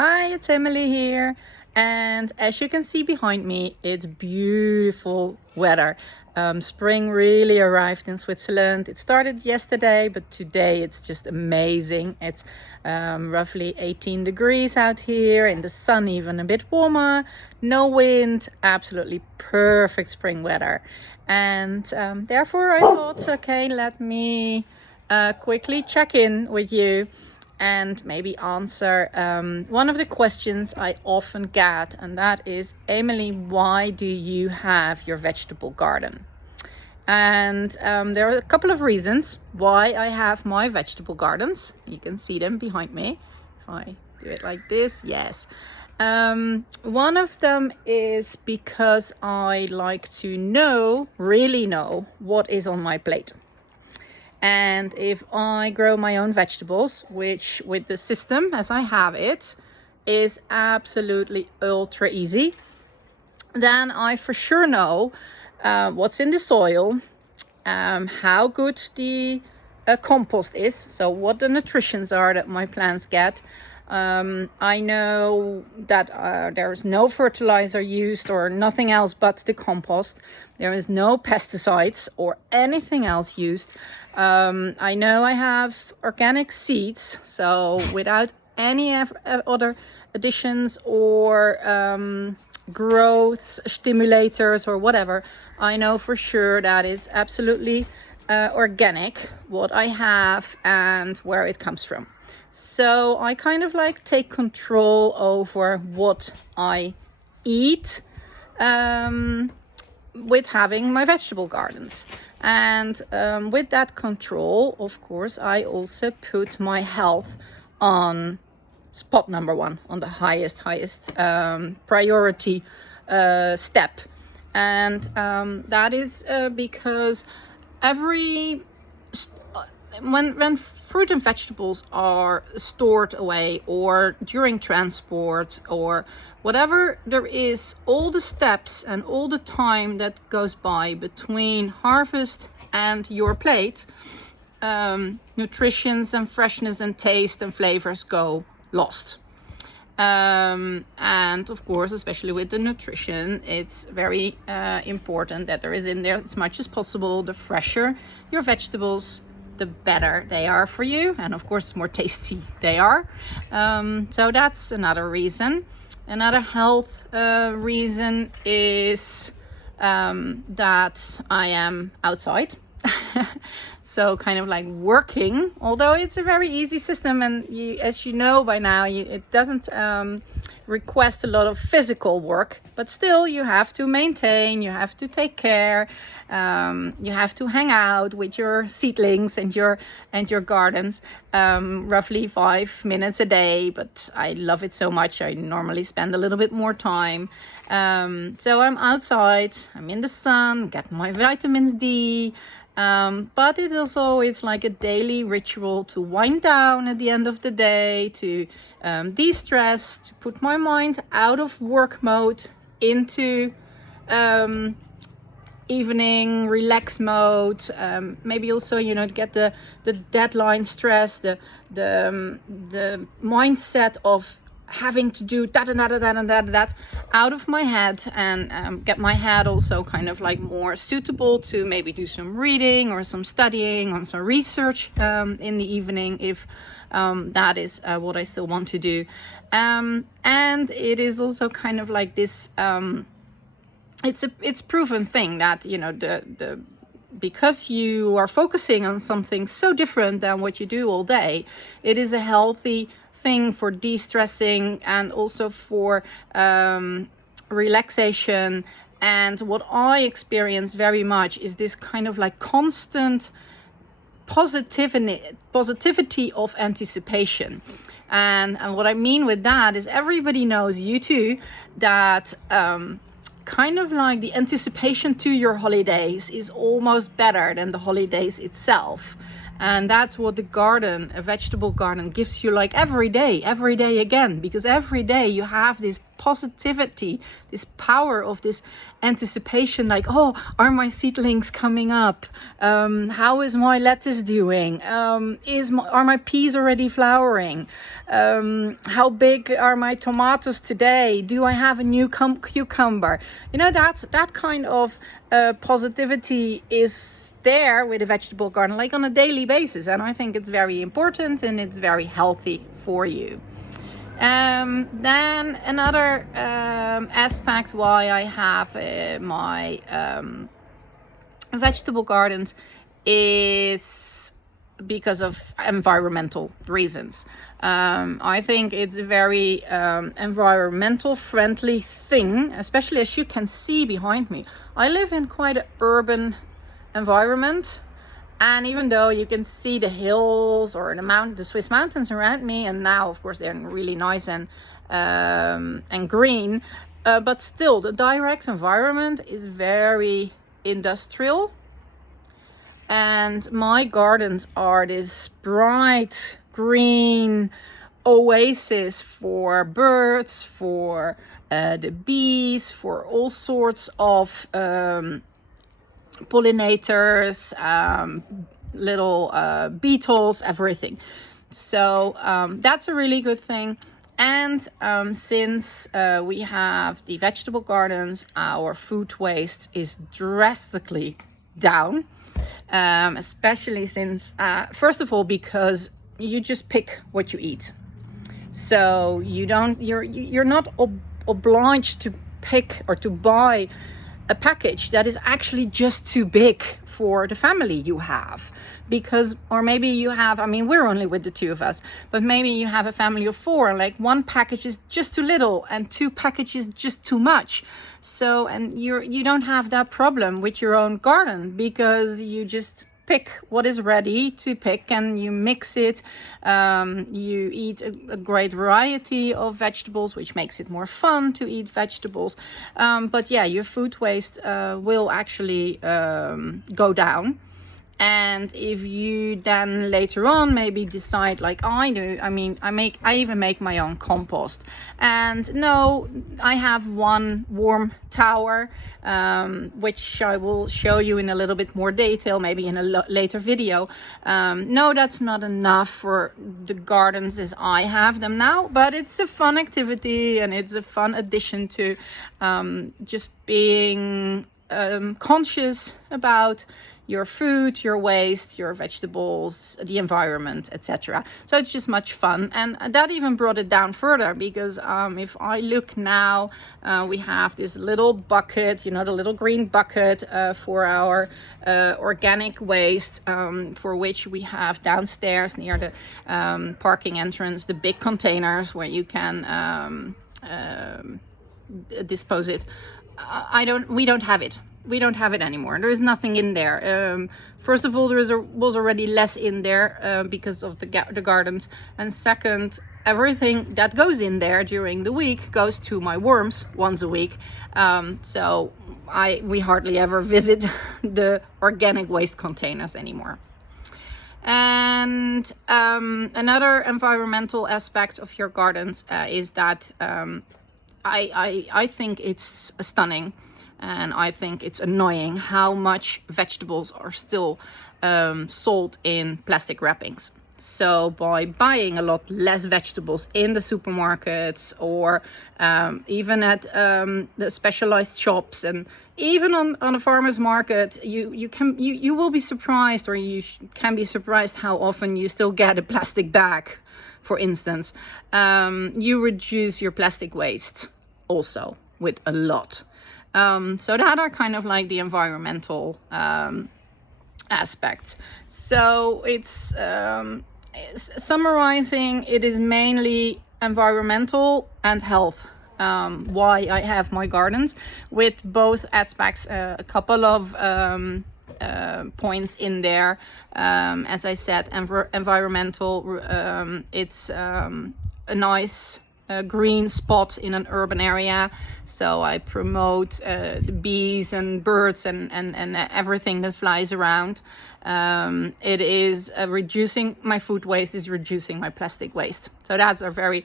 Hi, it's Emily here. And as you can see behind me, it's beautiful weather. Spring really arrived in Switzerland. It started yesterday, but today it's just amazing. It's roughly 18 degrees out here, and the sun even a bit warmer, no wind, absolutely perfect spring weather. And therefore I thought, okay, let me quickly check in with you and maybe answer one of the questions I often get, and that is, Emily, why do you have your vegetable garden? And there are a couple of reasons why I have my vegetable gardens. You can see them behind me. If I do it like this, yes. One of them is because I like to really know what is on my plate. And if I grow my own vegetables, which with the system as I have it is absolutely ultra easy, then I for sure know what's in the soil, how good the compost is, so what the nutritions are that my plants get. I know that there is no fertilizer used or nothing else but the compost. There is no pesticides or anything else used. I know I have organic seeds, so without any other additions or growth stimulators or whatever. I know for sure that it's absolutely organic what I have and where it comes from. So I kind of like take control over what I eat with having my vegetable gardens. And with that control, of course, I also put my health on spot number one, on the highest priority step. And that is because when fruit and vegetables are stored away or during transport or whatever, there is all the steps and all the time that goes by between harvest and your plate, nutritions and freshness and taste and flavors go lost. And of course, especially with the nutrition, it's very important that there is in there as much as possible. The fresher your vegetables, the better they are for you, and of course the more tasty they are. So that's another reason. Another health reason is that I am outside. So kind of like working, although it's a very easy system, and as you know by now, it doesn't request a lot of physical work, but still you have to maintain, you have to take care, you have to hang out with your seedlings and your gardens, roughly 5 minutes a day, but I love it so much I normally spend a little bit more time. So I'm outside, I'm in the sun, get my vitamins D. But it also is like a daily ritual to wind down at the end of the day, to de-stress, to put my mind out of work mode into evening relax mode. Maybe also, get the deadline stress, the mindset of having to do that and that out of my head, and get my head also kind of like more suitable to maybe do some reading or some studying or some research in the evening, if that is what I still want to do. And it is also kind of like this, it's proven thing that because you are focusing on something so different than what you do all day, it is a healthy thing for de-stressing and also for relaxation. And what I experience very much is this kind of like constant positivity of anticipation. And what I mean with that is, everybody knows, you too, that kind of like the anticipation to your holidays is almost better than the holidays itself. And that's what the garden, a vegetable garden, gives you, like every day again, because every day you have this positivity, this power of this anticipation, like, oh, are my seedlings coming up? How is my lettuce doing? Are my peas already flowering? How big are my tomatoes today? Do I have a new cucumber? You know, that kind of positivity is there with a vegetable garden, like on a daily basis, and I think it's very important and it's very healthy for you. Then another aspect why I have my vegetable gardens is because of environmental reasons. I think it's a very environmental friendly thing, especially as you can see behind me. I live in quite an urban environment, and even though you can see the hills or the Swiss mountains around me, and now of course they're really nice and green, but still the direct environment is very industrial. And my gardens are this bright green oasis for birds, for the bees, for all sorts of pollinators, little beetles, everything. So that's a really good thing. And since we have the vegetable gardens, our food waste is drastically down. Especially since, first of all, because you just pick what you eat. So you're not obliged to pick or to buy a package that is actually just too big for the family you have, because, or maybe you have, I mean, we're only with the two of us, but maybe you have a family of four, like one package is just too little and two packages just too much. So, and you don't have that problem with your own garden, because you just pick what is ready to pick and you mix it. You eat a great variety of vegetables, which makes it more fun to eat vegetables. But yeah, your food waste will actually go down. And if you then later on maybe decide, like I do, I even make my own compost. And no, I have one warm tower, which I will show you in a little bit more detail, maybe in a later video. No, that's not enough for the gardens as I have them now, but it's a fun activity and it's a fun addition to just being conscious about your food, your waste, your vegetables, the environment, etc. So it's just much fun. And that even brought it down further, because if I look now, we have this little bucket, you know, the little green bucket for our organic waste, for which we have downstairs near the parking entrance, the big containers where you can dispose it. We don't have it. We don't have it anymore. There is nothing in there. First of all, was already less in there because of the gardens. And second, everything that goes in there during the week goes to my worms once a week. So we hardly ever visit the organic waste containers anymore. And another environmental aspect of your gardens is that I think it's stunning. And I think it's annoying how much vegetables are still sold in plastic wrappings. So by buying a lot less vegetables in the supermarkets, or even at the specialized shops, and even on a farmer's market, you will be surprised, or you can be surprised how often you still get a plastic bag, for instance. You reduce your plastic waste also with a lot. So that are kind of like the environmental aspects. So it's summarizing, it is mainly environmental and health. Why I have my gardens, with both aspects, a couple of points in there. As I said, environmental, it's a nice green spot in an urban area, so I promote the bees and birds and everything that flies around. It is reducing my food waste, is reducing my plastic waste, so that's a very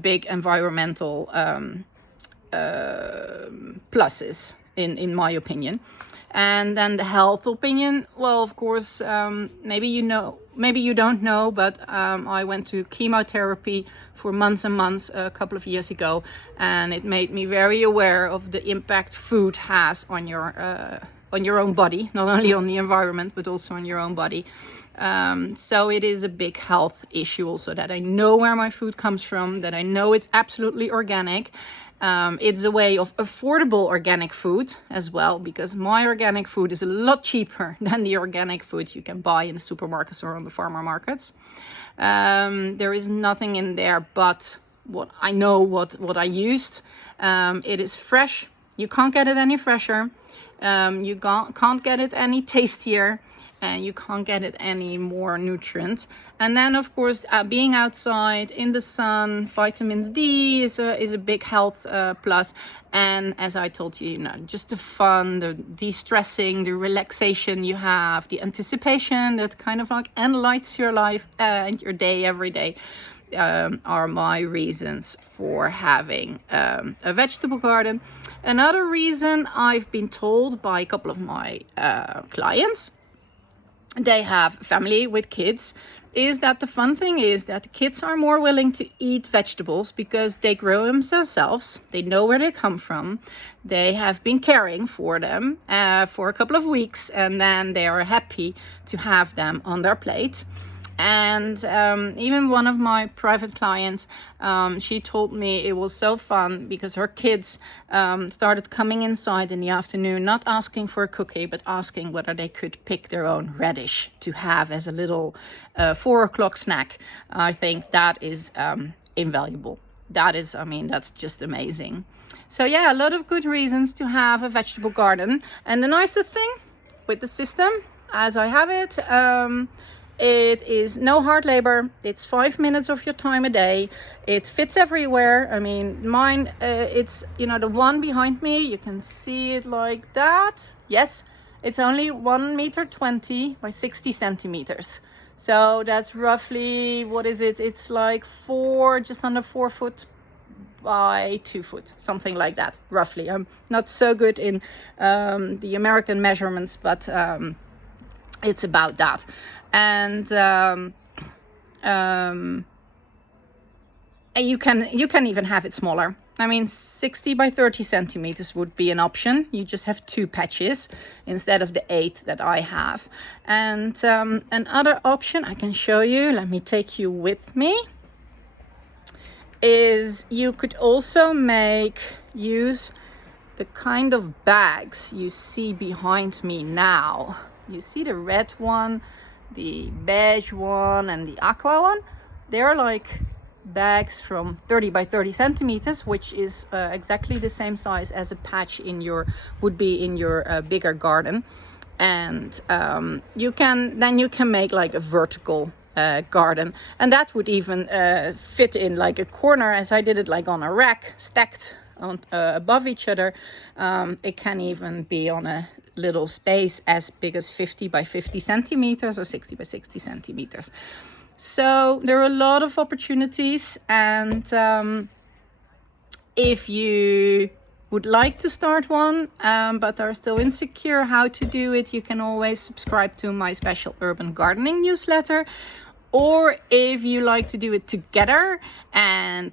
big environmental pluses in my opinion. And then the health opinion, well, of course, maybe you know, maybe you don't know, but I went to chemotherapy for months and months a couple of years ago, and it made me very aware of the impact food has on your own body, not only on the environment, but also on your own body. So it is a big health issue also, that I know where my food comes from, that I know it's absolutely organic. It's a way of affordable organic food as well, because my organic food is a lot cheaper than the organic food you can buy in the supermarkets or on the farmer markets. There is nothing in there but what I know, what I used. It is fresh. You can't get it any fresher. You can't get it any tastier. And you can't get it any more nutrient. And then, of course, being outside in the sun, vitamins D is a big health plus. And as I told you, just the fun, the de-stressing, the relaxation you have, the anticipation that kind of like enlightens your life and your day every day. Are my reasons for having a vegetable garden. Another reason I've been told by a couple of my clients, they have family with kids, is that the fun thing is that the kids are more willing to eat vegetables because they grow them themselves. They know where they come from. They have been caring for them for a couple of weeks, and then they are happy to have them on their plate. And even one of my private clients, she told me it was so fun because her kids started coming inside in the afternoon, not asking for a cookie, but asking whether they could pick their own radish to have as a little 4 o'clock snack. I think that is invaluable. That's just amazing. So yeah, a lot of good reasons to have a vegetable garden. And the nicest thing with the system, as I have it, it is no hard labor. It's 5 minutes of your time a day. It fits everywhere. I mean, mine, it's, the one behind me, you can see it like that. Yes, it's only 1.20 meters by 60 centimeters. So that's roughly, what is it? It's like just under 4 foot by 2 foot, something like that, roughly. I'm not so good in the American measurements, but it's about that. And you can even have it smaller. 60 by 30 centimeters would be an option. You just have 2 patches instead of the 8 that I have. And another option I can show you, let me take you with me, is you could also use the kind of bags you see behind me now. You see the red one, the beige one, and the aqua one. They're like bags from 30 by 30 centimeters, which is exactly the same size as a patch would be in your bigger garden. And you can make like a vertical garden, and that would even fit in like a corner, as I did it like on a rack, stacked on above each other. It can even be on a little space as big as 50 by 50 centimeters or 60 by 60 centimeters. So there are a lot of opportunities, and if you would like to start one but are still insecure how to do it, you can always subscribe to my special urban gardening newsletter. Or if you like to do it together and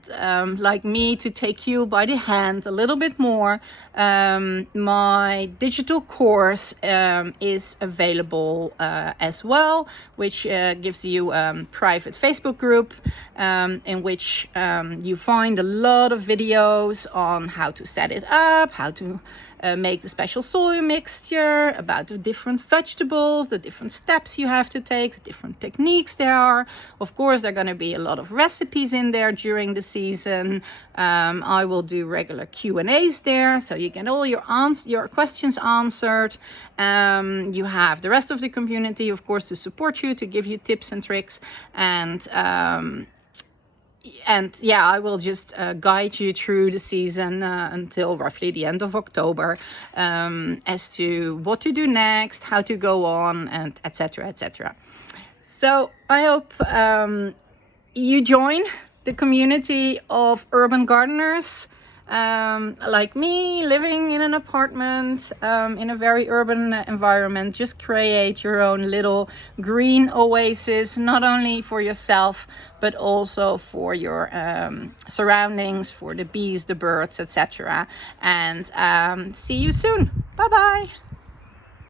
like me, to take you by the hand a little bit more, my digital course is available as well, which gives you a private Facebook group in which you find a lot of videos on how to set it up, how to make the special soil mixture, about the different vegetables, the different steps you have to take, the different techniques there are. Of course, there are going to be a lot of recipes in there during the season. I will do regular Q&As there, so you get all your questions answered. You have the rest of the community, of course, to support you, to give you tips and tricks, and yeah, I will just guide you through the season until roughly the end of October, as to what to do next, how to go on, and etc. etc. So I hope you join the community of urban gardeners like me, living in an apartment in a very urban environment. Just create your own little green oasis, not only for yourself but also for your surroundings, for the bees, the birds, etc. And see you soon. Bye bye.